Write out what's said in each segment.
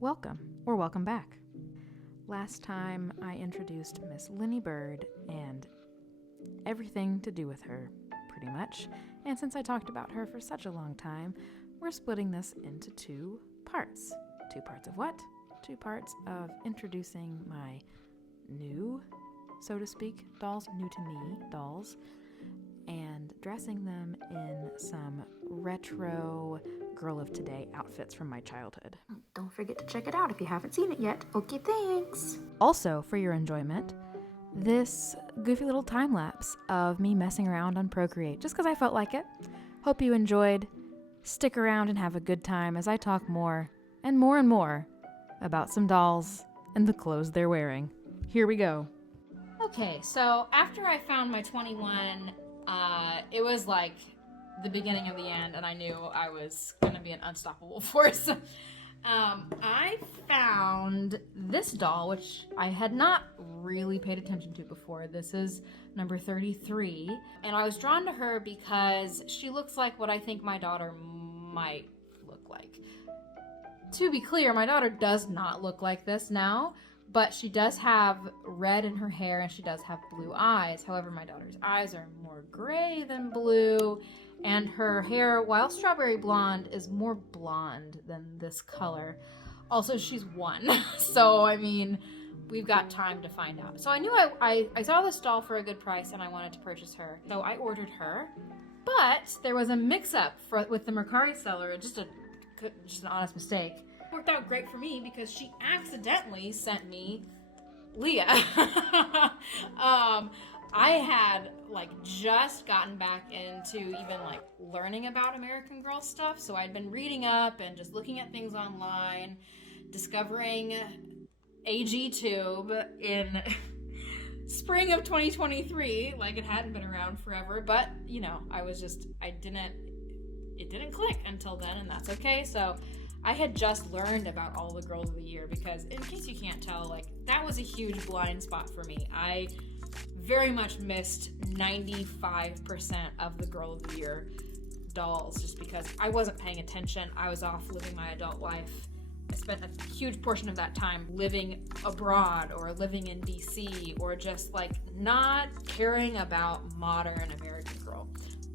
welcome or welcome back. Last time I introduced Miss Lynnie Bird and everything to do with her, pretty much. And since I talked about her for such a long time, we're splitting this into two parts. 2 parts of what? 2 parts of introducing my new, so to speak, dolls, new to me dolls, and dressing them in some retro girl of today outfits from my childhood. Don't forget to check it out if you haven't seen it yet. Okay, thanks. Also, for your enjoyment, this goofy little time lapse of me messing around on Procreate, just because I felt like it. Hope you enjoyed. Stick around and have a good time as I talk more and more about some dolls and the clothes they're wearing. Here we go. Okay, so after I found my 21, it was like the beginning of the end, and I knew I was going to be an unstoppable force. I found this doll, which I had not really paid attention to before. This is number 33, and I was drawn to her because she looks like what I think my daughter might look like. To be clear, my daughter does not look like this now, but she does have red in her hair and she does have blue eyes. However, my daughter's eyes are more gray than blue, and her hair, while strawberry blonde, is more blonde than this color. Also, she's 1, so I mean, we've got time to find out. So I knew I saw this doll for a good price and I wanted to purchase her. So I ordered her, but there was a mix-up with the Mercari seller, just an honest mistake. Worked out great for me because she accidentally sent me Leah. I had just gotten back into even learning about American Girl stuff, so I'd been reading up and just looking at things online, discovering AGtube in spring of 2023, it hadn't been around forever, but it didn't click until then, and that's okay. So I had just learned about all the girls of the year because, in case you can't tell, that was a huge blind spot for me. I very much missed 95% of the girl of the year dolls just because I wasn't paying attention. I was off living my adult life. I spent a huge portion of that time living abroad or living in DC or just not caring about modern American Girl.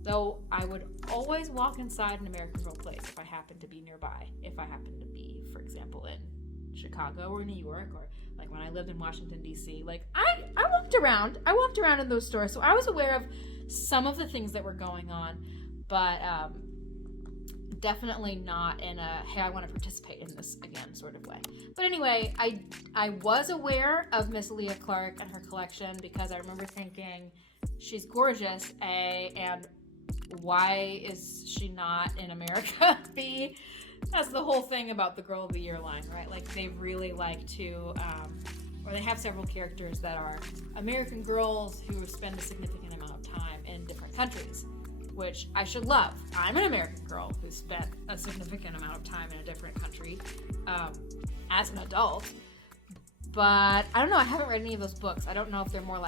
Though I would always walk inside an American Girl place if I happened to be nearby. If I happened to be, for example, in Chicago or New York, or when I lived in Washington, D.C. I walked around. I walked around in those stores, so I was aware of some of the things that were going on, but definitely not in a, hey, I want to participate in this again sort of way. But anyway, I was aware of Miss Leah Clark and her collection because I remember thinking, she's gorgeous, A, and why is she not in America? B, that's the whole thing about the Girl of the Year line, right? They really like to, or they have several characters that are American girls who spend a significant amount of time in different countries, which I should love. I'm an American girl who spent a significant amount of time in a different country as an adult. But I don't know, I haven't read any of those books. I don't know if they're more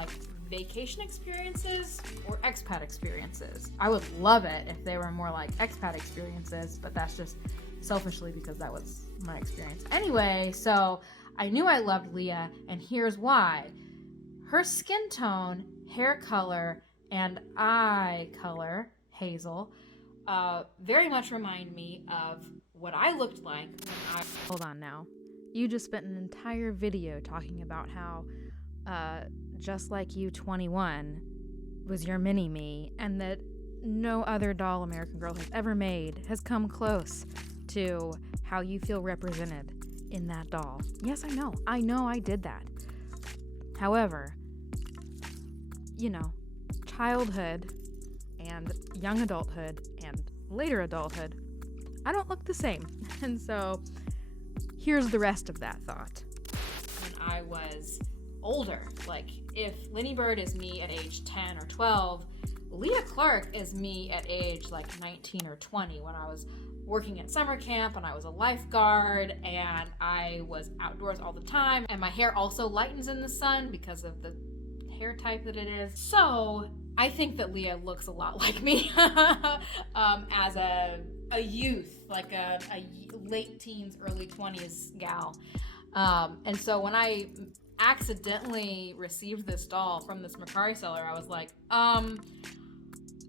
vacation experiences or expat experiences. I would love it if they were more expat experiences, but that's just selfishly because that was my experience. Anyway, so I knew I loved Leah, and here's why. Her skin tone, hair color, and eye color, hazel, very much remind me of what I looked like when I... Hold on now. You just spent an entire video talking about how Just Like You 21 was your mini-me, and that no other doll American Girl has ever made has come close to how you feel represented in that doll. Yes, I know I did that. However, childhood and young adulthood and later adulthood, I don't look the same. And so here's the rest of that thought. When I was older, if Lynnie Bird is me at age 10 or 12, Leah Clark is me at age 19 or 20 when I was working at summer camp and I was a lifeguard and I was outdoors all the time, and my hair also lightens in the sun because of the hair type that it is. So I think that Leah looks a lot like me as a youth like a late teens, early 20s gal. And so when I accidentally received this doll from this Mercari seller, I was like,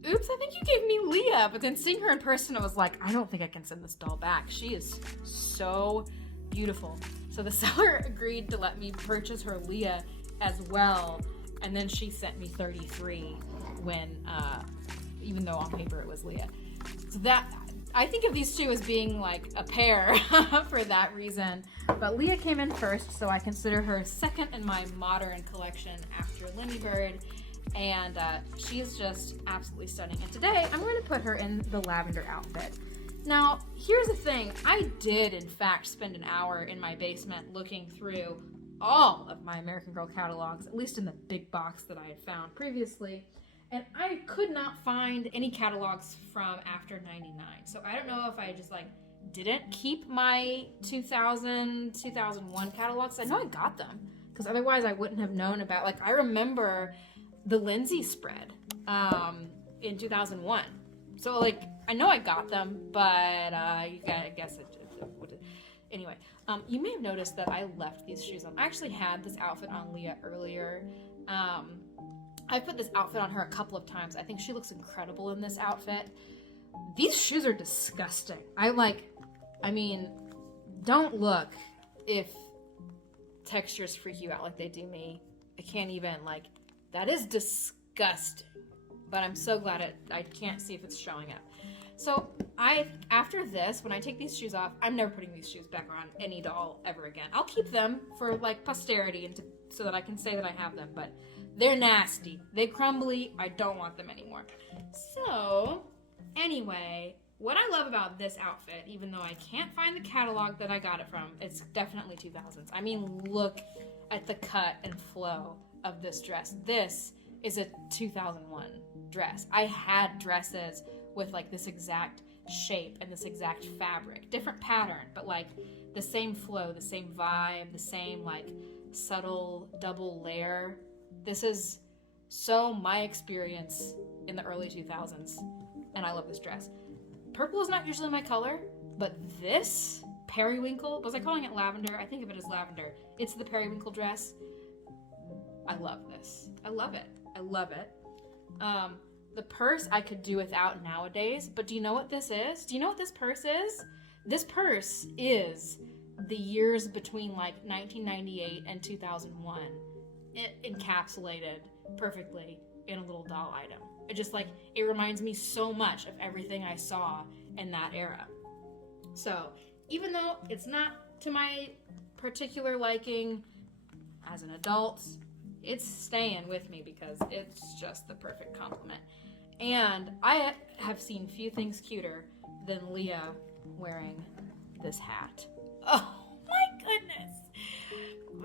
oops, I think you gave me Leah. But then seeing her in person, I was like, I don't think I can send this doll back. She is so beautiful. So the seller agreed to let me purchase her Leah as well. And then she sent me 33 when, even though on paper it was Leah. So that, I think of these two as being like a pair for that reason. But Leah came in first, so I consider her second in my modern collection after Lynnie Bird. And she is just absolutely stunning. And today I'm going to put her in the lavender outfit. Now, here's the thing. I did, in fact, spend an hour in my basement looking through all of my American Girl catalogs, at least in the big box that I had found previously. And I could not find any catalogs from after 99. So I don't know if I just like didn't keep my 2000, 2001 catalogs. I know I got them because otherwise I wouldn't have known about, like, I remember the Lindsay spread in 2001. So like, I know I got them, but I guess anyway, you may have noticed that I left these shoes on. I actually had this outfit on Leah earlier. I put this outfit on her a couple of times. I think she looks incredible in this outfit. These shoes are disgusting. I mean, don't look if textures freak you out like they do me. I can't even, like, that is disgusting. But I'm so glad I can't see if it's showing up. So after this, when I take these shoes off, I'm never putting these shoes back on any doll ever again. I'll keep them for like posterity and so that I can say that I have them, but they're nasty. They're crumbly. I don't want them anymore. So anyway, what I love about this outfit, even though I can't find the catalog that I got it from, it's definitely 2000s. I mean, look at the cut and flow of this dress. This is a 2001 dress. I had dresses with like this exact shape and this exact fabric, different pattern, but like the same flow, the same vibe, the same like subtle double layer. This is so my experience in the early 2000s, and I love this dress. Purple is not usually my color, but this periwinkle, was I calling it lavender? I think of it as lavender. It's the periwinkle dress. I love this. I love it. I love it. The purse I could do without nowadays, but do you know what this is? Do you know what this purse is? This purse is the years between like 1998 and 2001. It encapsulated perfectly in a little doll item. It reminds me so much of everything I saw in that era. So even though it's not to my particular liking as an adult, it's staying with me because it's just the perfect compliment. And I have seen few things cuter than Leah wearing this hat. Oh my goodness.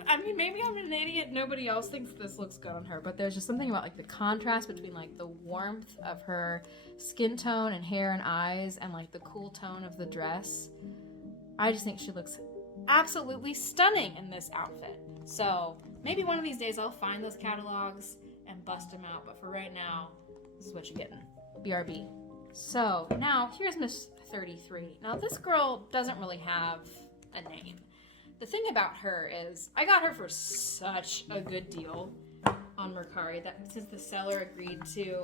I mean, maybe I'm an idiot. Nobody else thinks this looks good on her, but there's just something about like the contrast between like the warmth of her skin tone and hair and eyes and like the cool tone of the dress. I just think she looks absolutely stunning in this outfit. So maybe one of these days I'll find those catalogs and bust them out, but for right now, this is what you're getting. BRB. So now here's Miss 33. Now this girl doesn't really have a name. The thing about her is I got her for such a good deal on Mercari that since the seller she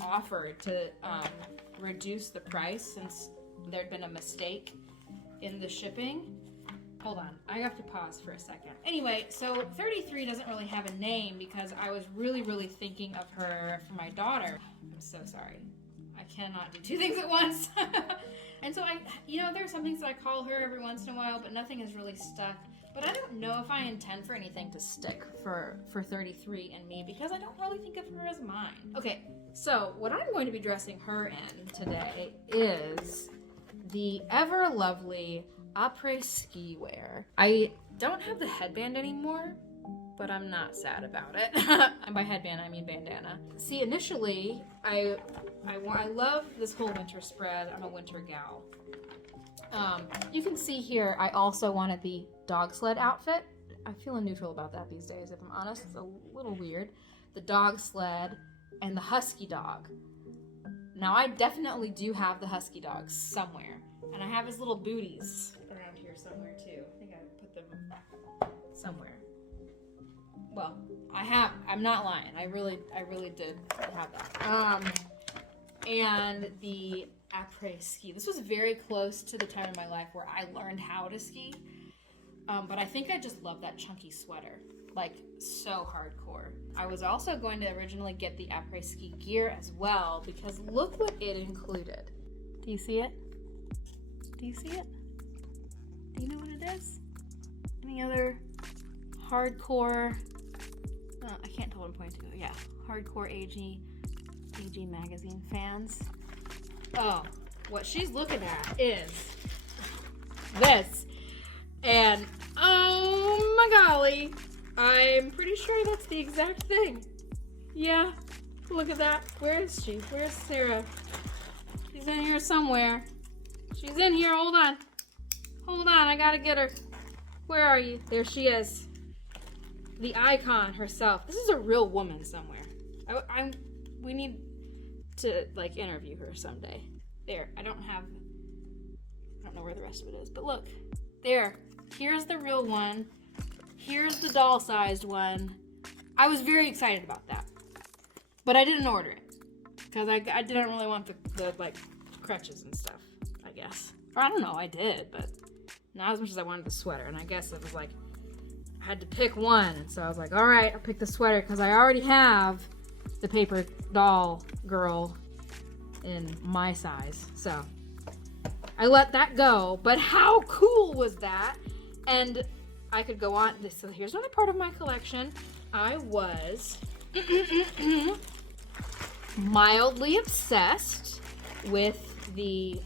offered to reduce the price since there'd been a mistake in the shipping. Hold on, I have to pause for a second. Anyway, so 33 doesn't really have a name because I was really, really thinking of her for my daughter. I'm so sorry. I cannot do two things at once. And so there's some things that I call her every once in a while, but nothing has really stuck. But I don't know if I intend for anything to stick for 33 and me because I don't really think of her as mine. Okay, so what I'm going to be dressing her in today is the ever lovely après ski wear. I don't have the headband anymore, but I'm not sad about it. And by headband, I mean bandana. See, initially, I love this whole winter spread. I'm a winter gal. You can see here, I also wanted the dog sled outfit. I'm feeling neutral about that these days, if I'm honest. It's a little weird. The dog sled and the husky dog. Now I definitely do have the husky dogs somewhere. And I have his little booties around here somewhere too. I think I put them somewhere. Well, I'm not lying. I really did have that. And the après ski. This was very close to the time in my life where I learned how to ski. But I think I just love that chunky sweater. Like, so hardcore. I was also going to originally get the après ski gear as well because look what it included. Do you see it? Do you see it? Do you know what it is? Any other hardcore, I can't tell what I'm pointing to. Yeah, hardcore AG magazine fans. Oh, what she's looking at is this. And oh my golly, I'm pretty sure that's the exact thing. Yeah, look at that. Where is she? Where's Sarah? She's in here somewhere. She's in here. Hold on. Hold on. I gotta get her. Where are you? There she is. The icon herself. This is a real woman somewhere. We need to like interview her someday. There. I don't know where the rest of it is, but look. There. Here's the real one. Here's the doll-sized one. I was very excited about that. But I didn't order it. Because I didn't really want the like crutches and stuff, I guess. Or I don't know, I did, but not as much as I wanted the sweater. And I guess it was like, I had to pick one. And so I was like, all right, I'll pick the sweater because I already have the paper doll girl in my size. So I let that go. But how cool was that? And I could go on. So here's another part of my collection. I was mildly obsessed with the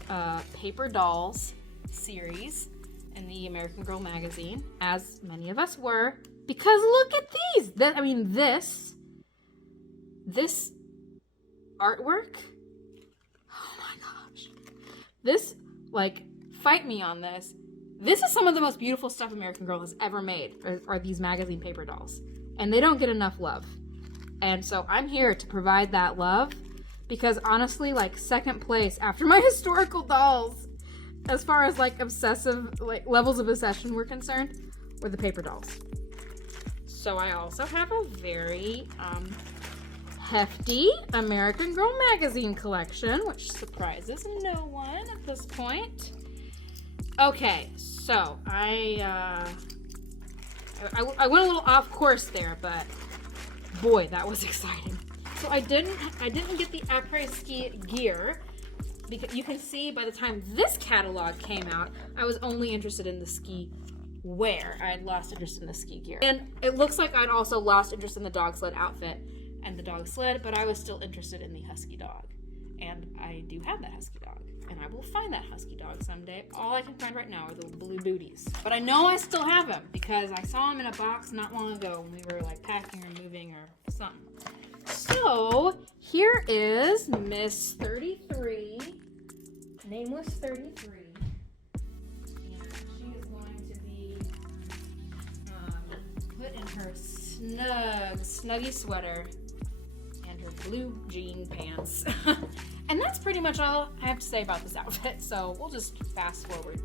Paper Dolls series in the American Girl magazine, as many of us were, because look at these. This artwork. Oh my gosh. This, like, fight me on this. This is some of the most beautiful stuff American Girl has ever made, are these magazine paper dolls. And they don't get enough love. And so I'm here to provide that love because honestly, like, second place after my historical dolls, as far as like obsessive, like levels of obsession were concerned, were the paper dolls. So I also have a very hefty American Girl magazine collection, which surprises no one at this point. Okay, so I went a little off course there, but boy, that was exciting. So I didn't get the après ski gear because you can see by the time this catalog came out, I was only interested in the ski wear. I had lost interest in the ski gear. And it looks like I'd also lost interest in the dog sled outfit and the dog sled, but I was still interested in the husky dog. And I do have that husky dog. And I will find that husky dog someday. All I can find right now are the blue booties. But I know I still have him because I saw him in a box not long ago when we were like packing or moving or something. So here is Miss 33, Nameless 33. And she is going to be put in her snuggy sweater and her blue jean pants. And that's pretty much all I have to say about this outfit, so we'll just fast forward.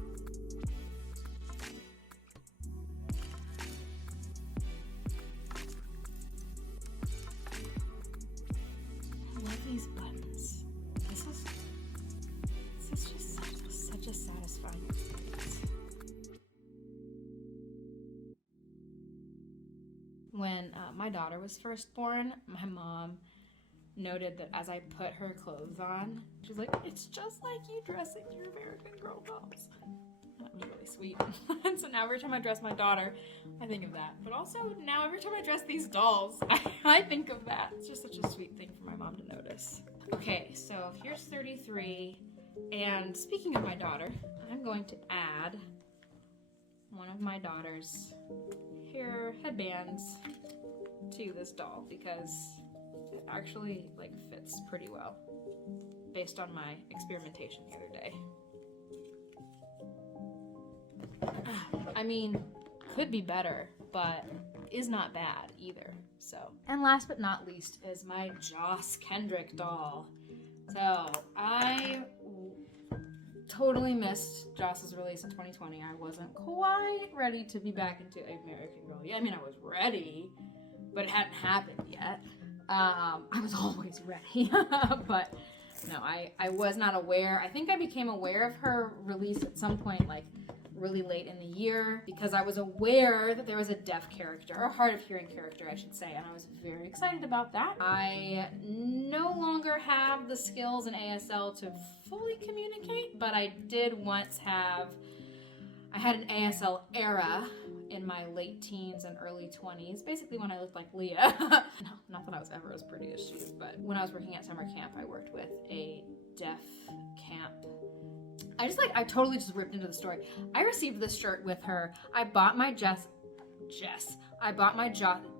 I love these buttons. This is just such a satisfying experience. When my daughter was first born, my mom noted that as I put her clothes on, she's like, it's just like you dressing your American Girl dolls. That was really sweet. And so now every time I dress my daughter, I think of that. But also now every time I dress these dolls, I think of that. It's just such a sweet thing for my mom to notice. Okay, so here's 33. And speaking of my daughter, I'm going to add one of my daughter's hair headbands to this doll because it actually like fits pretty well based on my experimentation the other day. I mean, could be better, but is not bad either. So, and last but not least is my Kendrick doll. So I totally missed Joss's release in 2020. I wasn't quite ready to be back into American Girl. Yeah, I mean, I was ready, but it hadn't happened yet. I was always ready, but no, I was not aware. I think I became aware of her release at some point, like really late in the year, because I was aware that there was a deaf character, or a hard of hearing character, I should say, and I was very excited about that. I no longer have the skills in ASL to fully communicate, but I did once have, I had an ASL era in my late teens and early 20s, basically when I looked like Leah. No, not that I was ever as pretty as she is, but when I was working at summer camp, I worked with a deaf camp. I totally just ripped into the story. I received this shirt with her. I bought my I bought my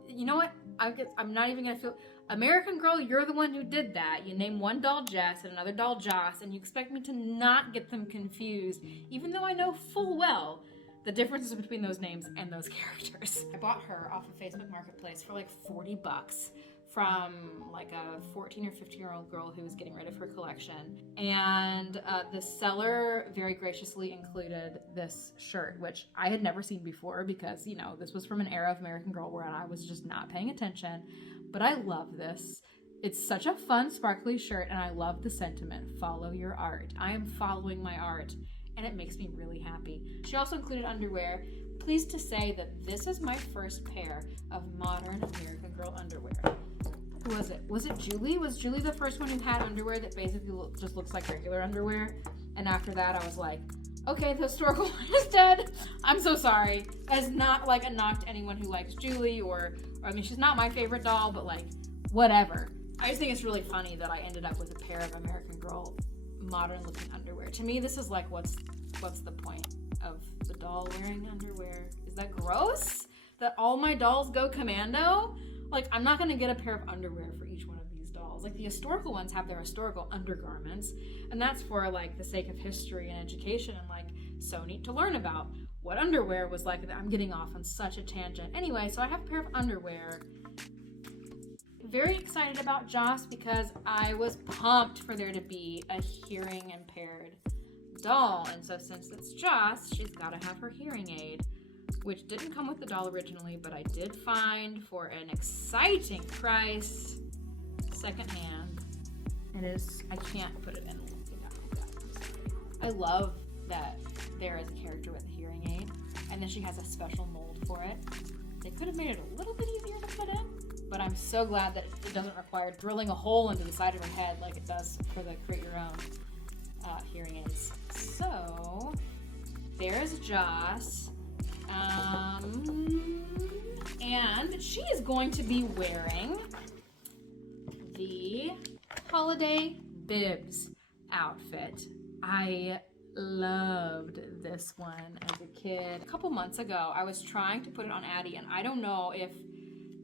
you know what? I'm not even gonna feel, American Girl, you're the one who did that. You name one doll Jess and another doll Joss, and you expect me to not get them confused, even though I know full well the differences between those names and those characters. I bought her off of Facebook Marketplace for like $40 from like a 14 or 15-year-old girl who was getting rid of her collection. And the seller very graciously included this shirt, which I had never seen before because, you know, this was from an era of American Girl where I was just not paying attention. But I love this. It's such a fun, sparkly shirt, and I love the sentiment, follow your art. I am following my art, and it makes me really happy. She also included underwear. Pleased to say that this is my first pair of modern American Girl underwear. Who was it? Was it Julie? Was Julie the first one who had underwear that basically just looks like regular underwear? And after that, I was like, okay, the historical one is dead. I'm so sorry. As not like a knock to anyone who likes Julie, or I mean, she's not my favorite doll, but like, whatever. I just think it's really funny that I ended up with a pair of American Girl modern looking underwear. To me, this is like, what's the point of the doll wearing underwear? Is that gross? That all my dolls go commando? Like, I'm not gonna get a pair of underwear for each one of these dolls. Like, the historical ones have their historical undergarments, and that's for like the sake of history and education, and like so neat to learn about what underwear was like. I'm getting off on such a tangent. Anyway, so I have a pair of underwear. Very excited about Joss because I was pumped for there to be a hearing impaired doll, and so since it's Joss, she's got to have her hearing aid, which didn't come with the doll originally, but I did find for an exciting price secondhand. It is, I can't put it in. I love that there is a character with a hearing aid, and then she has a special mold for it. They could have made it a little bit easier to put in, but I'm so glad that it doesn't require drilling a hole into the side of her head like it does for the Create Your Own hearing aids. So there's Joss, and she is going to be wearing the Holiday Bibs outfit. I loved this one as a kid. A couple months ago, I was trying to put it on Addie, and I don't know if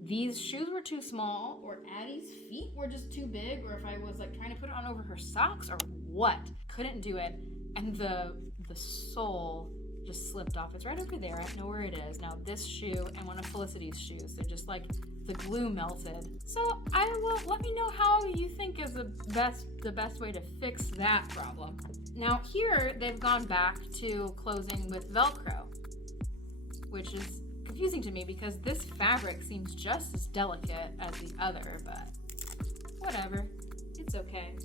these shoes were too small or Addie's feet were just too big, or if I was like trying to put it on over her socks or what. Couldn't do it, and the sole just slipped off. It's right over there. I know where it is. Now this shoe and one of Felicity's shoes, they're just like the glue melted. So let me know how you think is the best way to fix that problem. Now here they've gone back to closing with Velcro, which is confusing to me because this fabric seems just as delicate as the other, but whatever, it's okay.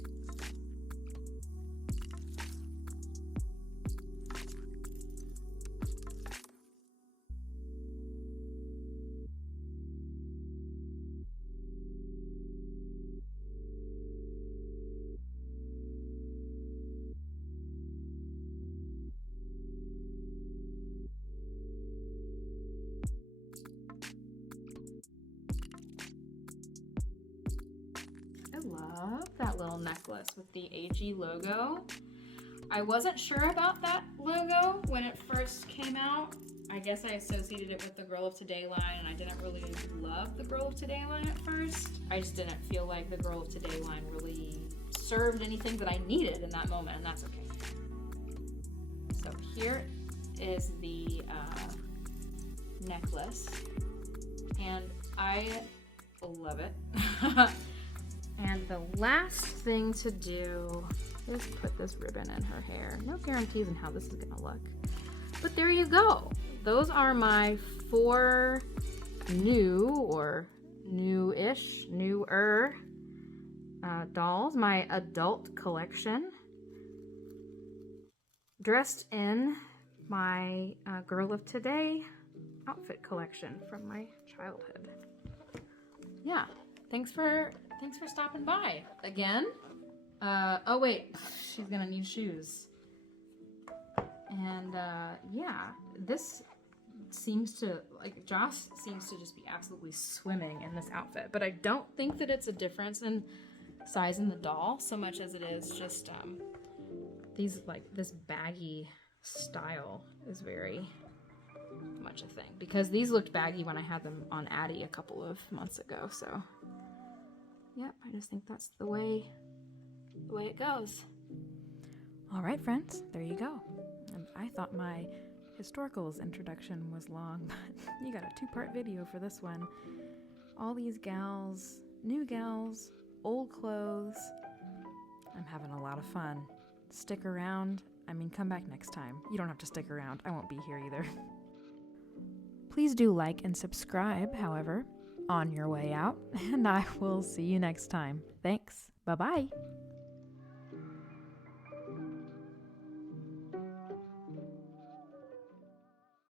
I love that little necklace with the AG logo. I wasn't sure about that logo when it first came out. I guess I associated it with the Girl of Today line, and I didn't really love the Girl of Today line at first. I just didn't feel like the Girl of Today line really served anything that I needed in that moment, and that's okay. So here is the necklace, and I love it. And the last thing to do is put this ribbon in her hair. No guarantees on how this is gonna look. But there you go. Those are my 4 new or newish, newer dolls, my adult collection, dressed in my Girl of Today outfit collection from my childhood. Yeah, thanks for stopping by again. Oh wait, she's gonna need shoes. And yeah, this seems to, like, Joss seems to just be absolutely swimming in this outfit, but I don't think that it's a difference in size in the doll so much as it is just these, like, this baggy style is very much a thing, because these looked baggy when I had them on Addie a couple of months ago. So yep, I just think that's the way it goes. All right, friends, there you go. And I thought my historicals introduction was long, but you got a 2-part video for this one. All these gals, new gals, old clothes. I'm having a lot of fun. Stick around. I mean, come back next time. You don't have to stick around. I won't be here either. Please do like and subscribe, however, on your way out, and I will see you next time. Thanks. Bye-bye.